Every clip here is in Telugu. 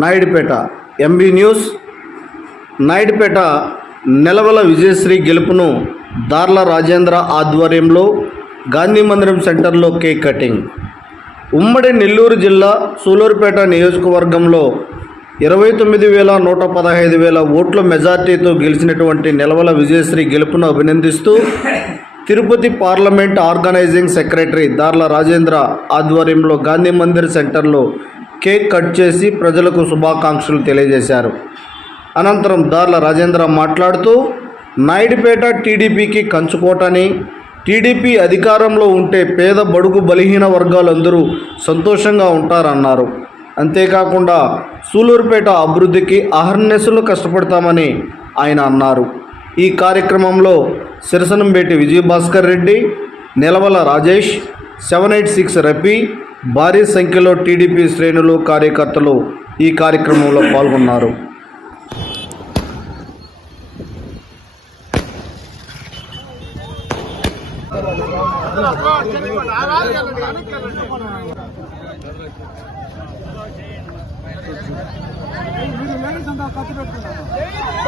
Naidupeta MB news. Naidupeta Nelavala Vijayasri గెలుపును దార్ల రాజేంద్ర ఆధ్వర్యంలో గాంధీ మందిరం సెంటర్లో కేక్ కటింగ్. ఉమ్మడి నెల్లూరు జిల్లా సూలూరుపేట నియోజకవర్గంలో ఇరవై తొమ్మిది వేల నూట పదహైదు వేల ఓట్ల మెజార్టీతో గెలిచినటువంటి నెలవల విజయశ్రీ గెలుపును అభినందిస్తూ తిరుపతి పార్లమెంట్ ఆర్గనైజింగ్ సెక్రటరీ దార్ల రాజేంద్ర ఆధ్వర్యంలో గాంధీ మందిర్ సెంటర్లో కేక్ కట్ చేసి ప్రజలకు శుభాకాంక్షలు తెలియజేశారు. అనంతరం దార్ల రాజేంద్ర మాట్లాడుతూ నాయుడుపేట టీడీపీకి కంచుకోటని టీడీపీ అధికారంలో ఉంటే పేద బడుగు బలహీన వర్గాలందరూ సంతోషంగా ఉంటారన్నారు. అంతేకాకుండా సూలూరుపేట అభివృద్ధికి అహర్నిశలు కష్టపడతామని ఆయన అన్నారు. ఈ కార్యక్రమంలో Sirasanambeti Vijayabhaskar Reddy Nilavala Rajesh seven eight six Rafi భారీ సంఖ్యలో టీడీపీ శ్రేణులు కార్యకర్తలు ఈ కార్యక్రమంలో పాల్గొన్నారు. వెనక్కి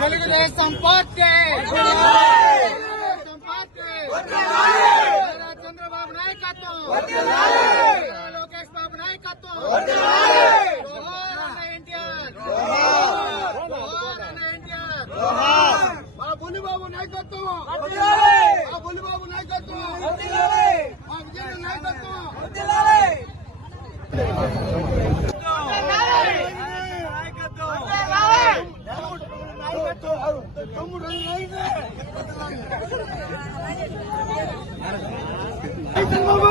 తెలుగుదేశం పార్టీ తెలుగుదేశం పార్టీ నారా చంద్రబాబు నాయకత్వం నారా లోకేష్ బాబు నాయకత్వం జోహార్ అన్న ఎన్టీఆర్ జోహార్ అన్న ఎన్టీఆర్ మా బుల్లిబాబు నాయకత్వం మా బుల్లిబాబు నాయకత్వం మా విజయ నాయకత్వం చంద్రబాబు